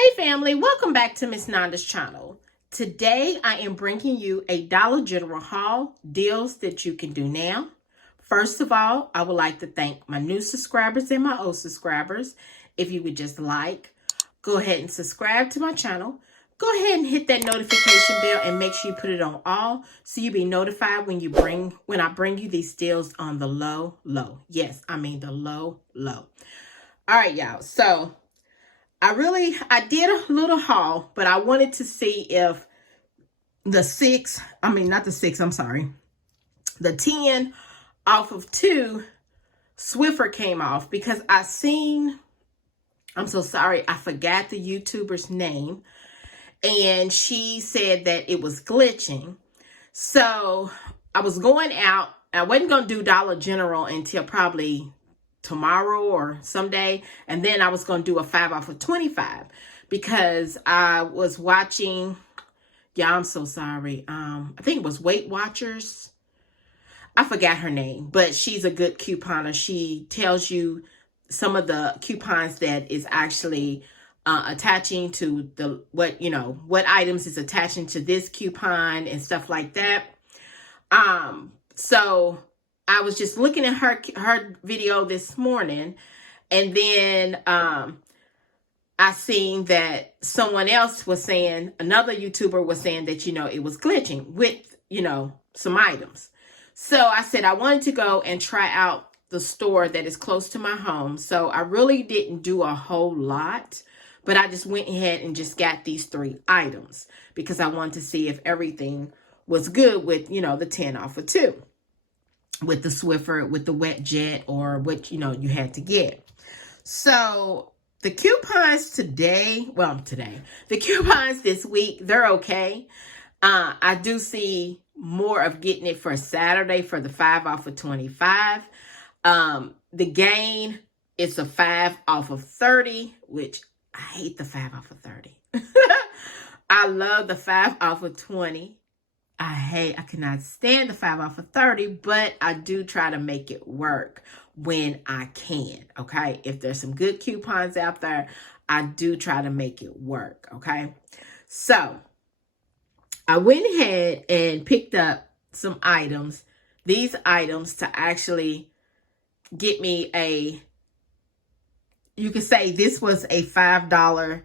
Hey family, welcome back to Miss Nanda's channel. Today I am bringing you a Dollar General haul, deals that you can do now. First of all, I would like to thank my new subscribers and my old subscribers. If you would just go ahead and subscribe to my channel. Go ahead and hit that notification bell and make sure you put it on all so you'll be notified when I bring you these deals on the low. Yes, I mean the low. All right, y'all. So I did a little haul, but I wanted to see if the 10 off of 2 Swiffer came off, because I'm so sorry, I forgot the YouTuber's name, and she said that it was glitching. So I was going out. I wasn't going to do Dollar General until probably tomorrow or someday, and then I was going to do a 5 off of 25 because I was watching, I'm so sorry, I think it was Weight Watchers. I forgot her name, but she's a good couponer. She tells you some of the coupons that is actually attaching to what items is attaching to this coupon and stuff like that. So I was just looking at her video this morning, and then I seen that someone else was saying, another YouTuber was saying that, it was glitching with, some items. So I said I wanted to go and try out the store that is close to my home. So I really didn't do a whole lot, but I just went ahead and just got these 3 items because I wanted to see if everything was good with, the 10 off of 2. With the Swiffer, with the wet jet, or what, you had to get. So the coupons the coupons this week, they're okay. I do see more of getting it for Saturday for the 5 off of 25. The gain, it's a 5 off of 30, which I hate the 5 off of 30. I love the 5 off of 20. I cannot stand the 5 off of 30, but I do try to make it work when I can, okay? If there's some good coupons out there, I do try to make it work, okay? So I went ahead and picked up some items, these items to actually get me you could say this was a $5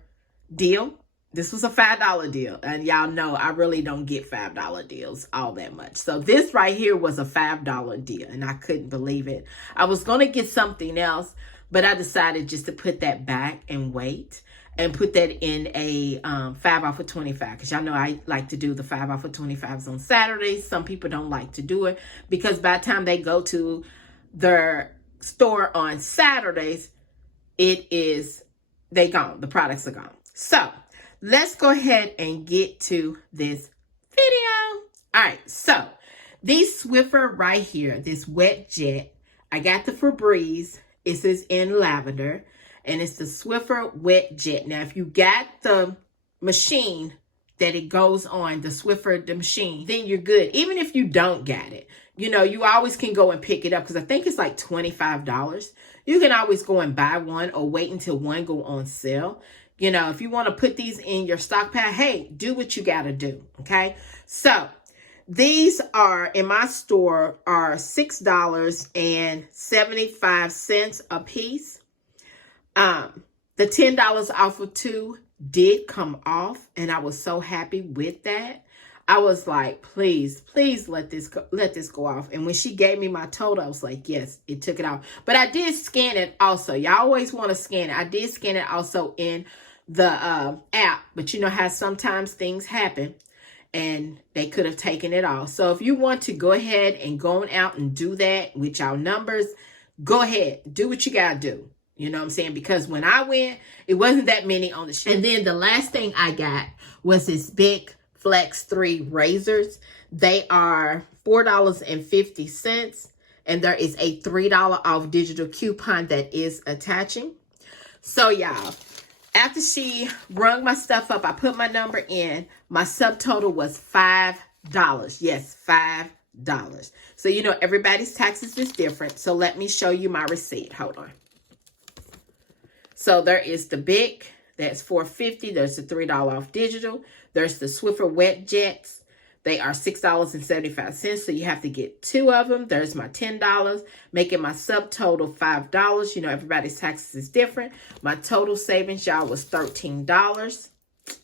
deal. This was a $5 deal. And y'all know I really don't get $5 deals all that much. So this right here was a $5 deal, and I couldn't believe it. I was going to get something else, but I decided just to put that back and wait and put that in a 5 off of 25. Because y'all know I like to do the 5 off of 25s on Saturdays. Some people don't like to do it because by the time they go to their store on Saturdays, they gone. The products are gone. So let's go ahead and get to this video. All right, so these Swiffer right here, this wet jet, I got the Febreze. It says in lavender, and it's the Swiffer wet jet. Now, if you got the machine that it goes on, the machine, then you're good. Even if you don't got it, you always can go and pick it up because I think it's like $25. You can always go and buy one or wait until one go on sale. If you want to put these in your stockpile, hey, do what you got to do, okay? So these are, in my store, are $6.75 a piece. The $10 off of 2 did come off, and I was so happy with that. I was like, please let this go off. And when she gave me my total, I was like, yes, it took it off. But I did scan it also. Y'all always want to scan it. I did scan it also in the app, but you know how sometimes things happen and they could have taken it off. So if you want to go ahead and go on out and do that with your numbers, go ahead, do what you gotta do. You know what I'm saying? Because when I went, it wasn't that many on the shelf. And then the last thing I got was this big Flex 3 razors. They are $4.50, and there is a $3 off digital coupon that is attaching. So y'all, after she rung my stuff up, I put my number in. My subtotal was $5. Yes, $5. So, everybody's taxes is different. So let me show you my receipt. Hold on. So there is the big That's $4.50. There's the $3 off digital. There's the Swiffer Wet Jets. They are $6.75, so you have to get 2 of them. There's my $10, making my subtotal $5. You know, everybody's taxes is different. My total savings, y'all, was $13.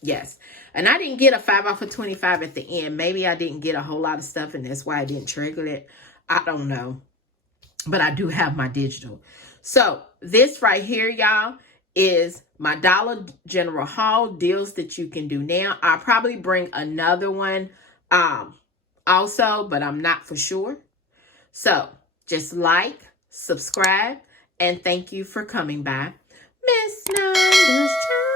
Yes. And I didn't get a 5 off of 25 at the end. Maybe I didn't get a whole lot of stuff, and that's why I didn't trigger it. I don't know. But I do have my digital. So this right here, y'all, is my Dollar General haul deals that you can do now. I'll probably bring another one also, but I'm not for sure. So just like, subscribe, and thank you for coming by. Miss Nanda's Channel.